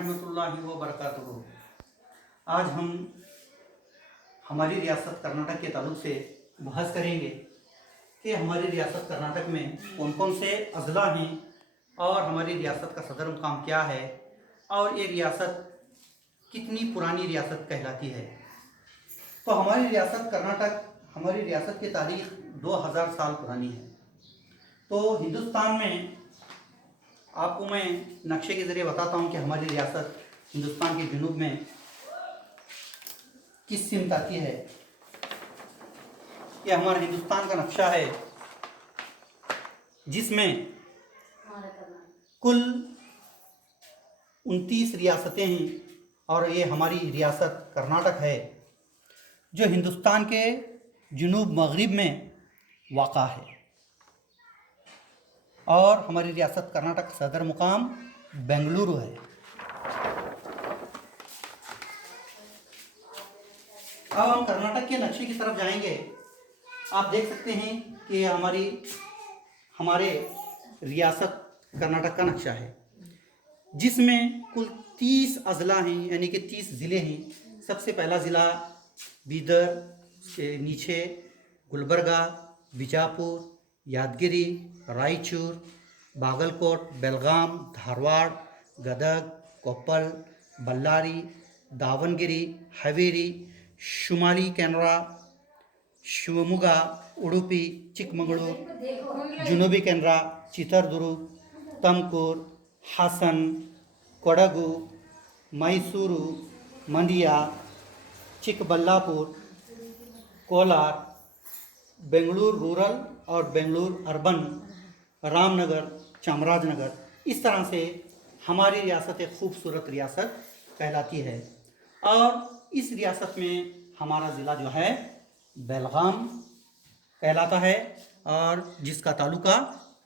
रहमतुल्लाहि व बरकातुहू। आज हम हमारी रियासत कर्नाटक के ताल्लुक से बहस करेंगे कि हमारी रियासत कर्नाटक में कौन कौन से अजला हैं और हमारी रियासत का सदर मुकाम क्या है और ये रियासत कितनी पुरानी रियासत कहलाती है। तो हमारी रियासत कर्नाटक, हमारी रियासत की तारीख 2000 साल पुरानी है। तो हिंदुस्तान में आपको मैं नक्शे के ज़रिए बताता हूँ कि हमारी रियासत हिंदुस्तान के जनूब में किस सिमत आती है। यह हमारा हिंदुस्तान का नक्शा है जिसमें कुल 29 रियासतें हैं और ये हमारी रियासत कर्नाटक है जो हिंदुस्तान के जनूब मगरिब में वाक़ा है। और हमारी रियासत कर्नाटक का सदर मुकाम बेंगलुरु है। अब हम कर्नाटक के नक्शे की तरफ जाएंगे। आप देख सकते हैं कि हमारे रियासत कर्नाटक का नक्शा है जिसमें कुल 30 अजला हैं, यानी कि 30 ज़िले हैं। सबसे पहला ज़िला बीदर, के नीचे गुलबर्गा, बीजापुर, यादगिरी, रायचूर, बागलकोट, बेलगाम, धारवाड़, गदग, कोप्पल, बल्लारी, दावनगिरी, हावेरी, शुमाली कैनरा, शिवमोगा, उडुपी, चिಕ್ಕಮಗಳೂರು, जुनूबी कैनरा, चित्रदुर्ग, तुमकुर, हासन, कोडगु, मैसूरू, मंड्या, चिಕ್ಕಬಳ್ಳಾಪುर, कोलार, बेंगलुरु रूरल और बेंगलुरु अर्बन, रामनगर, चामराजनगर। इस तरह से हमारी रियासत एक खूबसूरत रियासत कहलाती है। और इस रियासत में हमारा ज़िला जो है बेलगाम कहलाता है और जिसका तालुका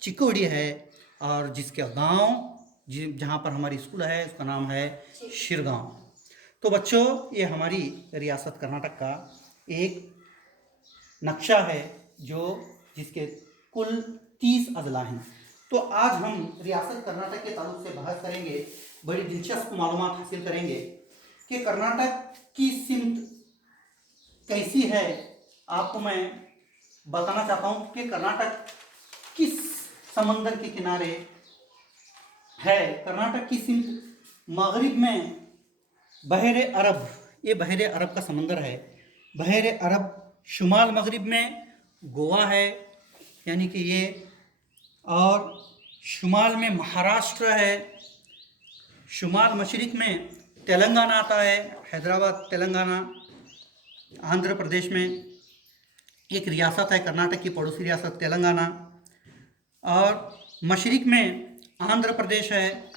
चिकोड़ी है और जिसके गांव जहां पर हमारी स्कूल है उसका नाम है शिरगांव। तो बच्चों, ये हमारी रियासत कर्नाटक का एक नक्शा है जिसके कुल 30 अजला हैं। तो आज हम रियासत कर्नाटक के ताल्लुक से बहस करेंगे, बड़ी दिलचस्प मालूमात हासिल करेंगे कि कर्नाटक की सिमत कैसी है। आपको मैं बताना चाहता हूँ कि कर्नाटक किस समंदर के किनारे है। कर्नाटक की सिमत मगरिब में बहरे अरब, ये बहरे अरब का समंदर है। बहरे अरब शुमाल मगरिब में गोवा है, यानी कि ये, और शुमाल में महाराष्ट्र है। शुमाल मशरिक में तेलंगाना आता है, हैदराबाद तेलंगाना। आंध्र प्रदेश में एक रियासत है कर्नाटक की पड़ोसी रियासत तेलंगाना। और मशरिक में आंध्र प्रदेश है,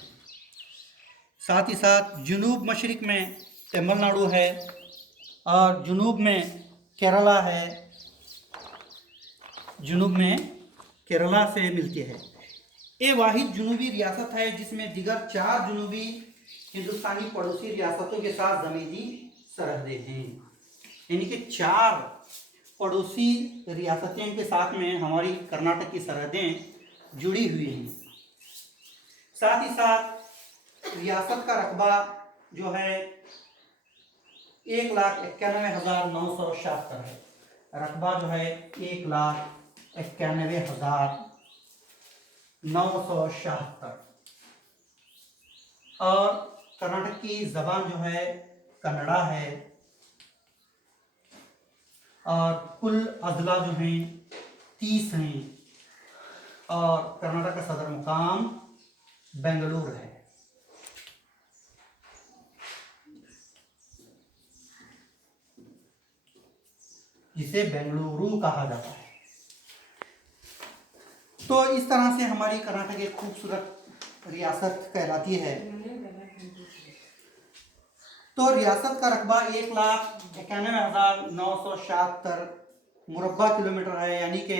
साथ ही साथ जनूब मशरिक में तमिलनाडु है और जनूब में केरला है, जनूब में केरला से मिलती है। ये वाहिद जनूबी रियासत है जिसमें दिगर 4 जनूबी हिंदुस्तानी पड़ोसी रियासतों के साथ ज़मीनी सरहदें हैं। यानी कि 4 पड़ोसी रियासतें के साथ में हमारी कर्नाटक की सरहदें जुड़ी हुई हैं। साथ ही साथ रियासत का रकबा जो है 1,91,976 है। रकबा जो है 1,91,976। और कर्नाटक की ज़बान जो है कन्नड़ा है। और कुल अजला जो हैं 30 हैं और कर्नाटक का सदर मुकाम बेंगलुरु है। जिसे बेंगलुरु कहा जाता है। तो इस तरह से हमारी कर्नाटक एक खूबसूरत रियासत कहलाती है। तो रियासत का रकबा 1,91,976 मुरब्बा किलोमीटर है, यानी कि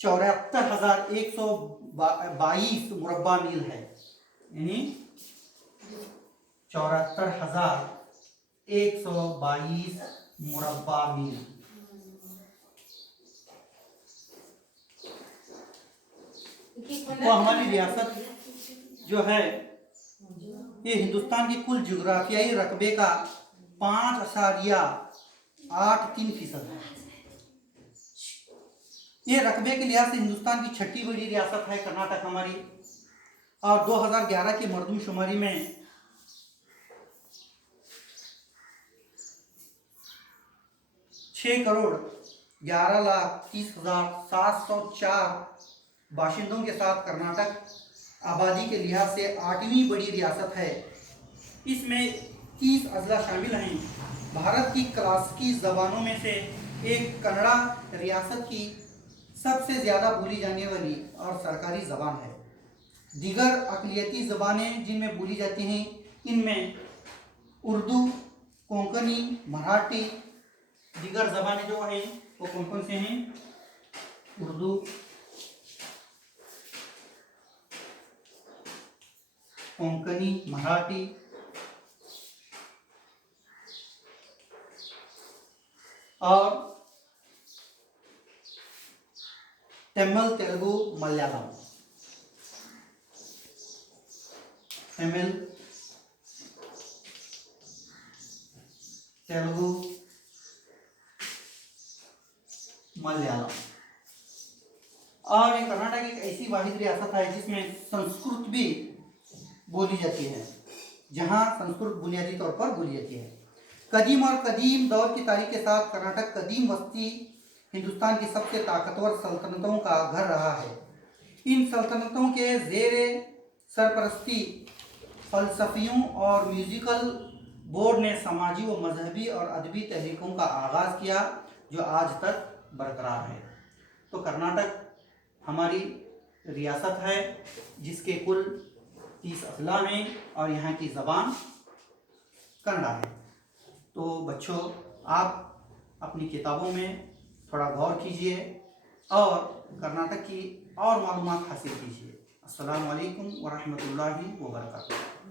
74,122 मुरब्बा मील है। यानी 74,122 मुरब्बा मील। तो हमारी रियासत जो है ये हिंदुस्तान के कुल जोग्राफियाई रकबे का 5.83% है। ये रकबे के लिहाज से हिंदुस्तान की छठी बड़ी रियासत है कर्नाटक हमारी। और 2011 की मरदमशुमारी में 6,11,30,704 बाशिंदों के साथ कर्नाटक आबादी के लिहाज से 8वीं बड़ी रियासत है। इसमें 30 अजला शामिल हैं। भारत की क्लासिकी ज़बानों में से एक कन्नड़ा रियासत की सबसे ज़्यादा बोली जाने वाली और सरकारी ज़बान है। दीगर अक़लियती ज़बानें जिनमें बोली जाती हैं इनमें उर्दू, कोंकणी, मराठी। दीगर ज़बानें जो हैं वो कौन कौन से हैं? उर्दू, कोंकणी, मराठी और तमिल, तेलुगु, मलयालम। तमिल, तेलुगु, मलयालम। और ये कर्नाटक एक ऐसी वाहिद रियासत है जिसमें संस्कृत भी बोली जाती है, जहां संस्कृत बुनियादी तौर पर बोली जाती है। कदीम दौर की तारीख के साथ कर्नाटक कदीम वस्ती हिंदुस्तान की सबसे ताकतवर सल्तनतों का घर रहा है। इन सल्तनतों के ज़ेरे सरपरस्ती फ़लसफ़ियों और म्यूज़िकल बोर्ड ने समाजी व मजहबी और अदबी तहरीकों का आगाज़ किया जो आज तक बरकरार है। तो कर्नाटक हमारी रियासत है जिसके कुल 30 अजला हैं और यहाँ की ज़बान कन्नड़ा है। तो बच्चों, आप अपनी किताबों में थोड़ा गौर कीजिए और कर्नाटक की और मालूमात हासिल कीजिए। अस्सलामु अलैकुम व रहमतुल्लाहि व बरकातुहू।